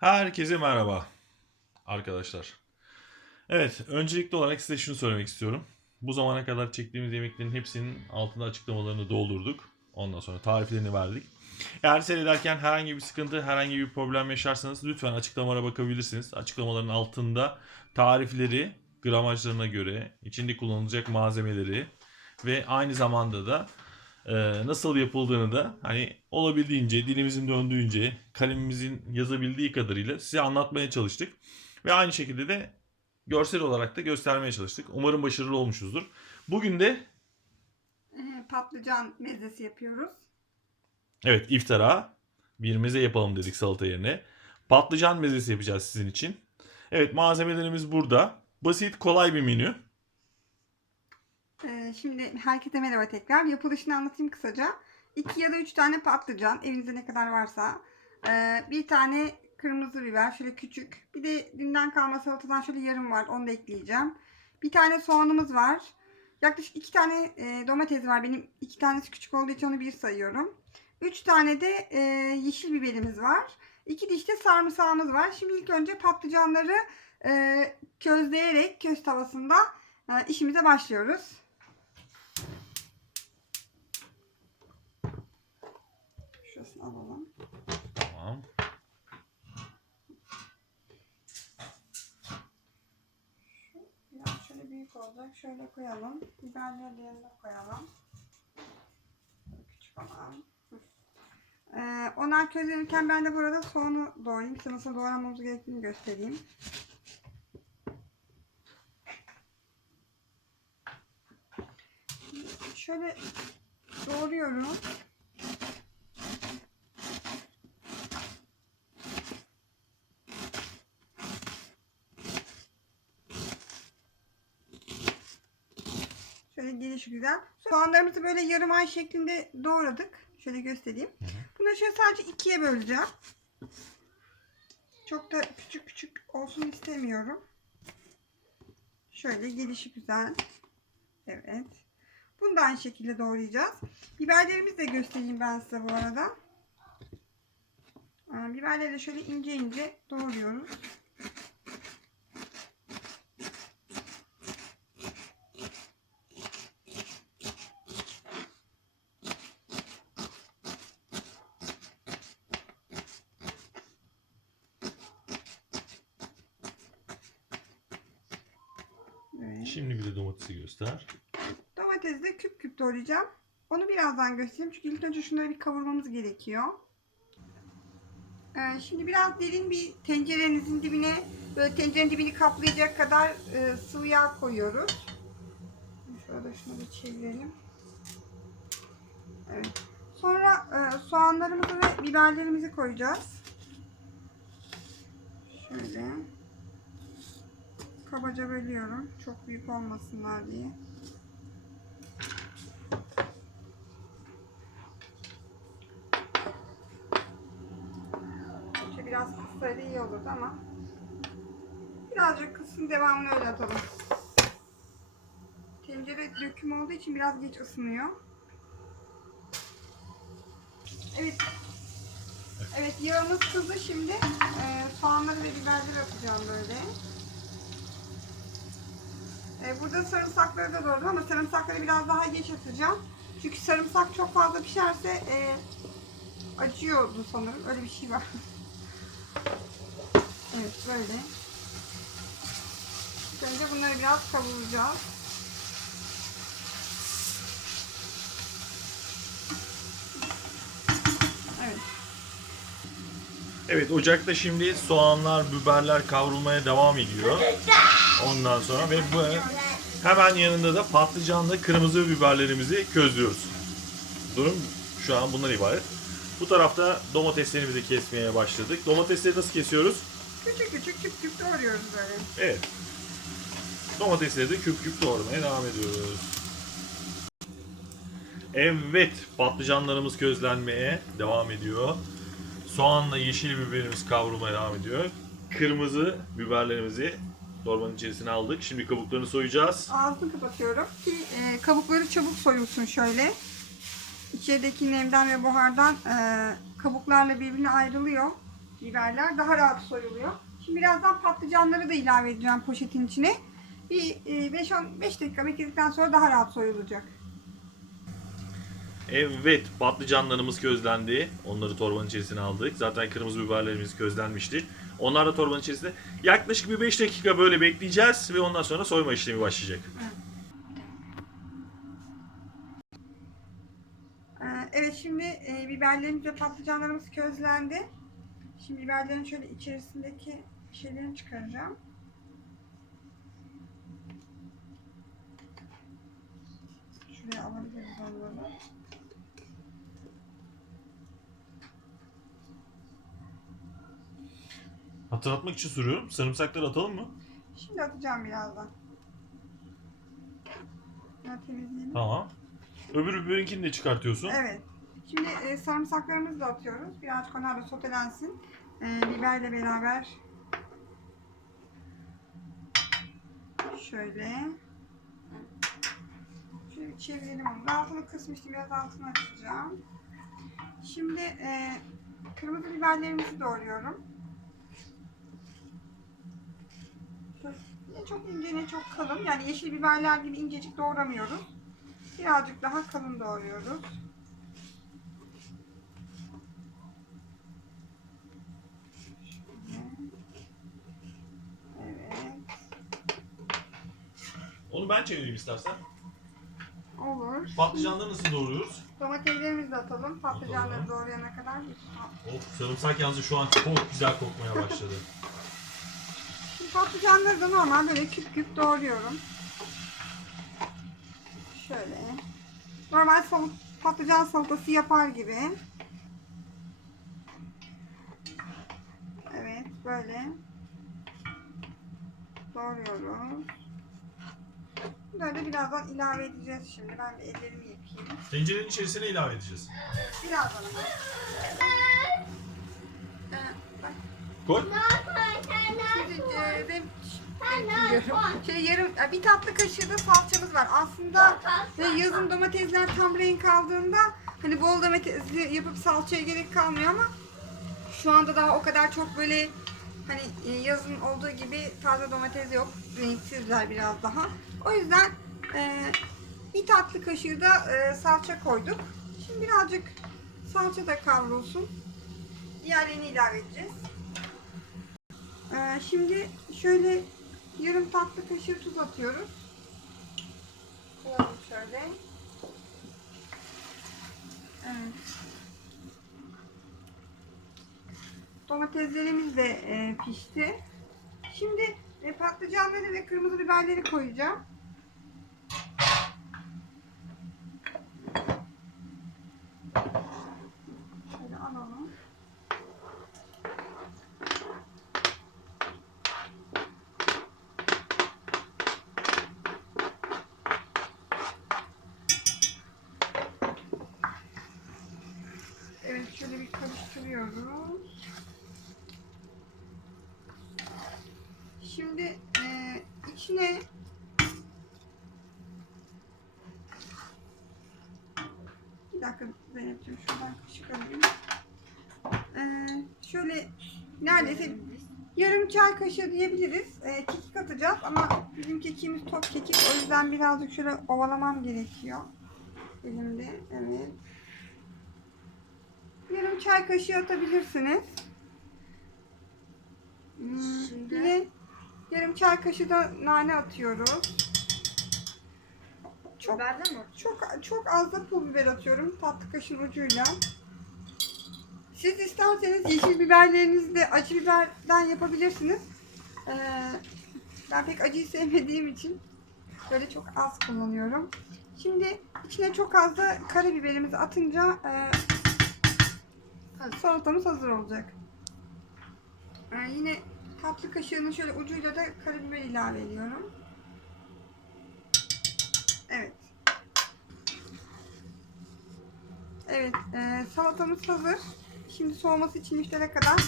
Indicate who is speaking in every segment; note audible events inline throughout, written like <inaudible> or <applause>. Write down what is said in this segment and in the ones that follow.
Speaker 1: Herkese merhaba arkadaşlar. Evet, öncelikli olarak size şunu söylemek istiyorum. Bu zamana kadar çektiğimiz yemeklerin hepsinin altında açıklamalarını doldurduk. Ondan sonra tariflerini verdik. Eğer seyrederken herhangi bir sıkıntı, herhangi bir problem yaşarsanız lütfen açıklamalara bakabilirsiniz. Açıklamaların altında tarifleri, gramajlarına göre, içinde kullanılacak malzemeleri ve aynı zamanda da nasıl yapıldığını da hani olabildiğince, dilimizin döndüğünce, kalemimizin yazabildiği kadarıyla size anlatmaya çalıştık. Ve aynı şekilde de görsel olarak da göstermeye çalıştık. Umarım başarılı olmuşuzdur. Bugün de
Speaker 2: Ee, patlıcan mezesi yapıyoruz.
Speaker 1: evet iftara bir meze yapalım dedik salata yerine. Patlıcan mezesi yapacağız sizin için. Evet malzemelerimiz burada. Basit, kolay bir menü.
Speaker 2: Ee, şimdi herkese merhaba tekrar. Yapılışını anlatayım kısaca. 2 ya da 3 tane patlıcan evinizde ne kadar varsa. Ee, bir tane kırmızı biber şöyle küçük. Bir de dünden kalma salatadan şöyle yarım var onu da ekleyeceğim. Bir tane soğanımız var. Yaklaşık 2 tane e, domates var. Benim 2 tanesi küçük olduğu için onu bir sayıyorum. 3 tane de e, yeşil biberimiz var. 2 diş de sarımsağımız var. Şimdi ilk önce patlıcanları e, közleyerek köz tavasında e, işimize başlıyoruz. Alalım.
Speaker 1: Tamam.
Speaker 2: Biraz şöyle büyük olacak. Şöyle koyalım. Biberleri de yanına koyalım. Küçük olan. Ee, onlar közlenirken ben de burada soğanı doğrayayım. Size nasıl doğramamız gerektiğini göstereyim. Şöyle doğruyorum. Şöyle geniş güzel. Soğanlarımızı böyle yarım ay şeklinde doğradık. Şöyle göstereyim. Bunları şöyle sadece ikiye böleceğim. Çok da küçük küçük olsun istemiyorum. Şöyle gelişi güzel. Evet. Bunu da aynı şekilde doğrayacağız. Biberlerimizi de göstereyim ben size bu arada. Biberleri de şöyle ince ince doğruyoruz. Evet.
Speaker 1: Şimdi bir de domatesi göster.
Speaker 2: Domatesi de küp küp doğrayacağım. Onu birazdan göstereyim. Çünkü ilk önce şunları bir kavurmamız gerekiyor. Ee, şimdi biraz derin bir tencerenizin dibine böyle tencerenin dibini kaplayacak kadar e, sıvı yağ koyuyoruz. Şurada şunu bir çevirelim. Evet. Sonra e, soğanlarımızı ve biberlerimizi koyacağız. Şöyle. Kabaca bölüyorum. Çok büyük olmasınlar diye. Şöyle biraz kıssaydı iyi olurdu ama birazcık kısın devamını öyle atalım. Tencere döküm olduğu için biraz geç ısınıyor. Evet. Evet yağımız kızdı şimdi. Ee, soğanları ve biberleri atacağım böyle. Ee, burada sarımsakları da doğradım ama sarımsakları biraz daha geç atacağım. Çünkü sarımsak çok fazla pişerse e, acıyordu sanırım. Öyle bir şey var. <laughs> evet böyle. Önce bunları biraz kavuracağız. Evet.
Speaker 1: Evet ocakta şimdi soğanlar, biberler kavrulmaya devam ediyor. Ondan sonra ve bu hemen yanında da patlıcanla kırmızı biberlerimizi közlüyoruz. Durum şu an bundan ibaret. Bu tarafta domateslerimizi kesmeye başladık. Domatesleri nasıl kesiyoruz?
Speaker 2: Küçük küçük küp küp doğruyoruz böyle.
Speaker 1: Evet. Domatesleri de küp küp doğramaya devam ediyoruz. Evet, patlıcanlarımız közlenmeye devam ediyor. Soğanla yeşil biberimiz kavrulmaya devam ediyor. Kırmızı biberlerimizi torbanın içerisine aldık. Şimdi kabuklarını soyacağız.
Speaker 2: Ağzını kapatıyorum ki e, kabukları çabuk soyulsun şöyle. İçerideki nemden ve buhardan e, kabuklarla birbirine ayrılıyor. biberler daha rahat soyuluyor. Şimdi birazdan patlıcanları da ilave edeceğim poşetin içine. Bir e, 5-10 5 dakika bekledikten sonra daha rahat soyulacak.
Speaker 1: Evet patlıcanlarımız közlendi. Onları torbanın içerisine aldık. Zaten kırmızı biberlerimiz közlenmişti. Onlar da torbanın içerisinde. Yaklaşık bir 5 dakika böyle bekleyeceğiz ve ondan sonra soyma işlemi başlayacak.
Speaker 2: Ee, Evet şimdi e, biberlerimiz ve patlıcanlarımız közlendi. Şimdi biberlerin şöyle içerisindeki şeylerini çıkaracağım. Şuraya alabiliriz onları.
Speaker 1: Hatırlatmak için soruyorum. Sarımsakları atalım mı?
Speaker 2: Şimdi atacağım birazdan. Ya temizleyelim.
Speaker 1: Tamam. Öbür biberinkini de çıkartıyorsun.
Speaker 2: Evet. Şimdi e, sarımsaklarımızı da atıyoruz. Birazcık onlar da sotelensin. E, biberle beraber şöyle şöyle çevirelim onu. Altını kısmıştım. Biraz altını açacağım. Şimdi e, kırmızı biberlerimizi doğruyorum. Şöyle Ne çok ince ne çok kalın. Yani yeşil biberler gibi incecik doğramıyoruz. Birazcık daha kalın doğruyoruz.
Speaker 1: Onu ben çevireyim istersen.
Speaker 2: Olur.
Speaker 1: Patlıcanları nasıl doğruyoruz?
Speaker 2: Domateslerimizi de atalım. Patlıcanları doğrayana kadar.
Speaker 1: Of sarımsak yalnız şu an çok güzel kokmaya başladı. <laughs>
Speaker 2: Patlıcanları da normal böyle küp küp doğruyorum. Şöyle. Normal salat, patlıcan salatası yapar gibi. Evet böyle. Doğruyoruz. Böyle birazdan ilave edeceğiz şimdi. Ben bir ellerimi yıkayayım.
Speaker 1: Tencerenin içerisine ilave edeceğiz.
Speaker 2: Birazdan. Ee, bak,
Speaker 1: Koy.
Speaker 2: Şimdi, e, ben. Şöyle yarım, ya bir tatlı kaşığı da salçamız var. Aslında yazın domatesler tam renk aldığında hani bol domatesli yapıp salçaya gerek kalmıyor ama şu anda daha o kadar çok böyle hani e, yazın olduğu gibi taze domates yok. Renksizler biraz daha. O yüzden e, bir tatlı kaşığı da e, salça koyduk. Şimdi birazcık salça da kavrulsun. Diğerlerini ilave edeceğiz. Ee, şimdi şöyle yarım tatlı kaşığı tuz atıyoruz. Koyalım şöyle. Evet. Domateslerimiz de e, pişti. Şimdi e, patlıcanları ve kırmızı biberleri koyacağım. Şöyle alalım. Evet şöyle bir karıştırıyoruz. Şimdi e, içine bir dakika Zeynep'ciğim şuradan kaşık alayım. E, şöyle neredeyse yarım çay kaşığı diyebiliriz. E, kekik atacağız ama bizim kekiğimiz top kekik. O yüzden birazcık şöyle ovalamam gerekiyor. Elimde. Evet. Yarım çay kaşığı atabilirsiniz. Hmm,
Speaker 3: Şimdi?
Speaker 2: Yine yarım çay kaşığı da nane atıyoruz. Çok
Speaker 3: Biberden mi?
Speaker 2: çok çok az da pul biber atıyorum tatlı kaşığın ucuyla. Siz isterseniz yeşil biberlerinizi de acı biberden yapabilirsiniz. Ee, ben pek acıyı sevmediğim için böyle çok az kullanıyorum. Şimdi içine çok az da karabiberimizi atınca e, salatamız hazır olacak. Ee, yine tatlı kaşığının şöyle ucuyla da karabiber ilave ediyorum. Evet. Evet, e, salatamız hazır. Şimdi soğuması için iftere kadar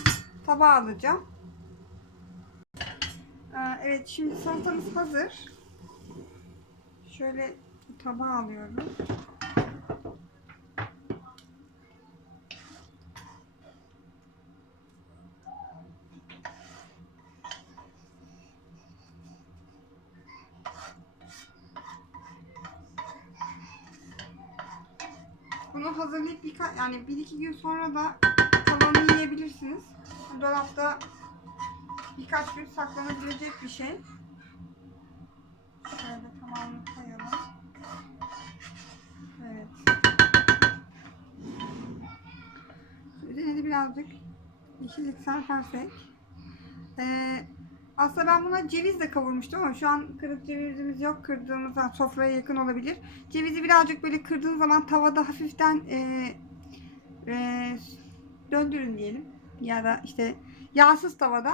Speaker 2: tabağa alacağım. Ee, evet, şimdi salatamız hazır. Şöyle tabağa alıyorum. Bunu hazırlayıp birka yani bir iki gün sonra da kalanını yiyebilirsiniz. Dolapta birkaç gün saklanabilecek bir şey. Şöyle tamamını koyalım. Evet. Üzerine de birazcık yeşillik serpersek. Ee, aslında ben buna ceviz de kavurmuştum ama şu an kırık cevizimiz yok. Kırdığımızda sofraya yakın olabilir. Cevizi birazcık böyle kırdığın zaman tavada hafiften e, e, döndürün diyelim. Ya da işte yağsız tavada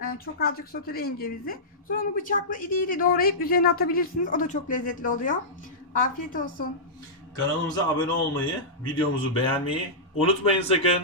Speaker 2: e, çok azıcık soteleyin cevizi. Sonra onu bıçakla iri iri doğrayıp üzerine atabilirsiniz. O da çok lezzetli oluyor. Afiyet olsun.
Speaker 1: Kanalımıza abone olmayı, videomuzu beğenmeyi unutmayın sakın.